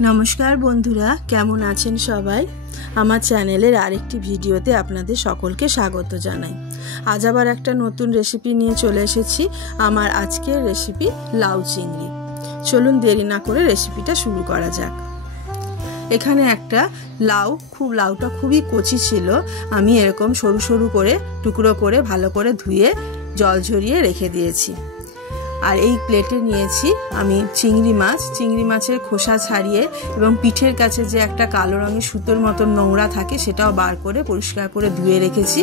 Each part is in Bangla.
नमस्कार बंधुरा केमन आছেন सबाई আমার চ্যানেলের আরেকটি ভিডিওতে আপনাদের সকলকে স্বাগত জানাই। আজ আবার একটা নতুন রেসিপি নিয়ে চলে এসেছি। আমার আজকের রেসিপি লাউ চিংড়ি। চলুন দেরি না করে রেসিপিটা শুরু করা যাক। এখানে একটা লাউটা খুবই কচি ছিল। আমি এরকম সরু সরু করে টুকরো করে ভালো করে ধুয়ে জল ঝরিয়ে রেখে দিয়েছি। আর এই প্লেটে নিয়েছি আমি চিংড়ি মাছের খোসা ছাড়িয়ে এবং পিঠের কাছে যে একটা কালো রঙের সুতোর মতন নোংরা থাকে সেটাও বার করে পরিষ্কার করে ধুয়ে রেখেছি।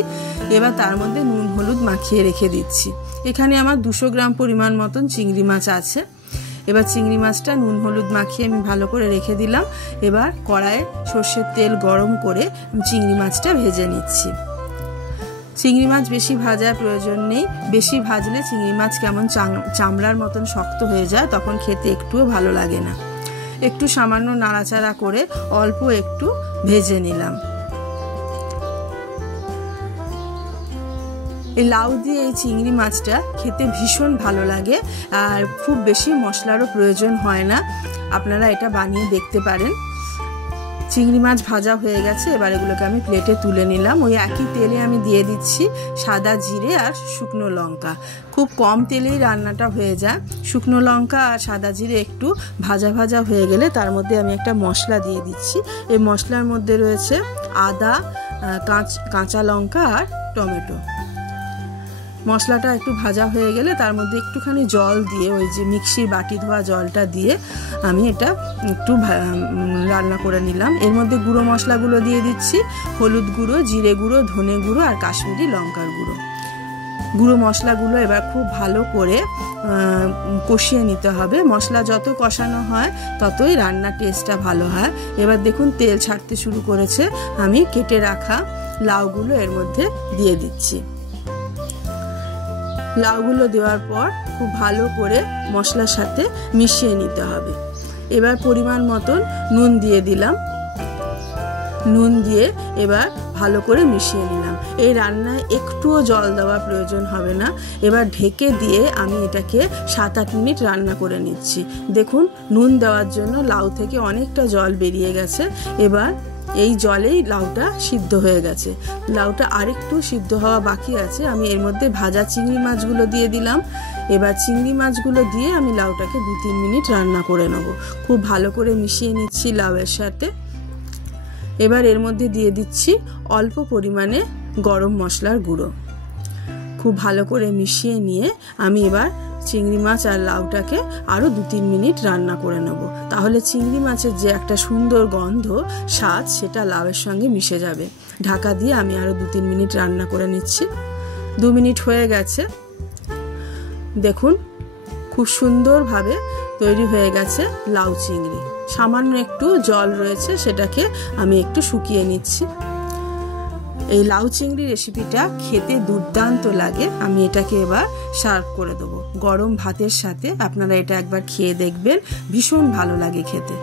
এবার তার মধ্যে নুন হলুদ মাখিয়ে রেখে দিচ্ছি। এখানে আমার 200 গ্রাম পরিমাণ মতন চিংড়ি মাছ আছে। এবার চিংড়ি মাছটা নুন হলুদ মাখিয়ে আমি ভালো করে রেখে দিলাম। এবার কড়াইয়ে সর্ষের তেল গরম করে চিংড়ি মাছটা ভেজে নিচ্ছি। চিংড়ি মাছ বেশি ভাজার প্রয়োজন নেই। বেশি ভাজলে চিংড়ি মাছ কেমন চামড়ার মতন শক্ত হয়ে যায়, তখন খেতে একটুও ভালো লাগে না। একটু সামান্য নাড়াচাড়া করে অল্প একটু ভেজে নিলাম। এই লাউ দিয়ে এই চিংড়ি মাছটা খেতে ভীষণ ভালো লাগে আর খুব বেশি মশলারও প্রয়োজন হয় না। আপনারা এটা বানিয়ে দেখতে পারেন। চিংড়ি মাছ ভাজা হয়ে গেছে। এবার এগুলোকে আমি প্লেটে তুলে নিলাম। ওই একই তেলে আমি দিয়ে দিচ্ছি সাদা জিরে আর শুকনো লঙ্কা। খুব কম তেলেই রান্নাটা হয়ে যায়। শুকনো লঙ্কা আর সাদা জিরে একটু ভাজা ভাজা হয়ে গেলে তার মধ্যে আমি একটা মশলা দিয়ে দিচ্ছি। এই মশলার মধ্যে রয়েছে আদা, কাঁচা লঙ্কা আর টমেটো। মশলাটা একটু ভাজা হয়ে গেলে তার মধ্যে একটুখানি জল দিয়ে, ওই যে মিক্সির বাটি ধোয়া জলটা দিয়ে আমি এটা একটু রান্না করে নিলাম। এর মধ্যে গুঁড়ো মশলাগুলো দিয়ে দিচ্ছি, হলুদ গুঁড়ো, জিরে গুঁড়ো, ধনে গুঁড়ো আর কাশ্মীরি লঙ্কার গুঁড়ো। গুঁড়ো মশলাগুলো এবার খুব ভালো করে কষিয়ে নিতে হবে। মশলা যত কষানো হয় ততই রান্নার টেস্টটা ভালো হয়। এবার দেখুন তেল ছাড়তে শুরু করেছে। আমি কেটে রাখা লাউগুলো এর মধ্যে দিয়ে দিচ্ছি। লাউগুলো দেওয়ার পর খুব ভালো করে মশলার সাথে মিশিয়ে নিতে হবে। এবার পরিমাণ মতন নুন দিয়ে দিলাম। নুন দিয়ে এবার ভালো করে মিশিয়ে নিলাম। এই রান্নায় একটুও জল দেওয়ার প্রয়োজন হবে না। এবার ঢেকে দিয়ে আমি এটাকে 7-8 মিনিট রান্না করে নিচ্ছি। দেখুন নুন দেওয়ার জন্য লাউ থেকে অনেকটা জল বেরিয়ে গেছে। এবার এই জলেই লাউটা সিদ্ধ হয়ে গেছে। লাউটা আরেকটু সিদ্ধ হওয়া বাকি আছে। আমি এর মধ্যে ভাজা চিংড়ি মাছগুলো দিয়ে দিলাম। এবার চিংড়ি মাছগুলো দিয়ে আমি লাউটাকে 2-3 মিনিট রান্না করে নেব। খুব ভালো করে মিশিয়ে নিচ্ছি লাউয়ের সাথে। এবার এর মধ্যে দিয়ে দিচ্ছি অল্প পরিমাণে গরম মশলার গুঁড়ো। খুব ভালো করে মিশিয়ে নিয়ে আমি এবার চিংড়ি মাছ আর লাউটাকে আরও 2-3 মিনিট রান্না করে নেব। তাহলে চিংড়ি মাছের যে একটা সুন্দর গন্ধ, স্বাদ, সেটা লাউয়ের সঙ্গে মিশে যাবে। ঢাকা দিয়ে আমি আরও 2-3 মিনিট রান্না করে নিচ্ছি। 2 মিনিট হয়ে গেছে। দেখুন খুব সুন্দরভাবে তৈরি হয়ে গেছে লাউ চিংড়ি। সামান্য একটু জল রয়েছে, সেটাকে আমি একটু শুকিয়ে নিচ্ছি। এই লাউ চিংড়ি রেসিপিটা খেতে দুর্দান্ত লাগে। আমি এটাকে এবার সার্ভ করে দেবো গরম ভাতের সাথে। আপনারা এটা একবার খেয়ে দেখবেন, ভীষণ ভালো লাগে খেতে।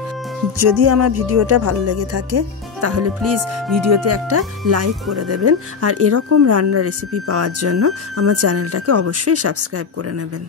যদি আমার ভিডিওটা ভালো লেগে থাকে তাহলে প্লিজ ভিডিওতে একটা লাইক করে দেবেন। আর এরকম রান্নার রেসিপি পাওয়ার জন্য আমার চ্যানেলটাকে অবশ্যই সাবস্ক্রাইব করে নেবেন।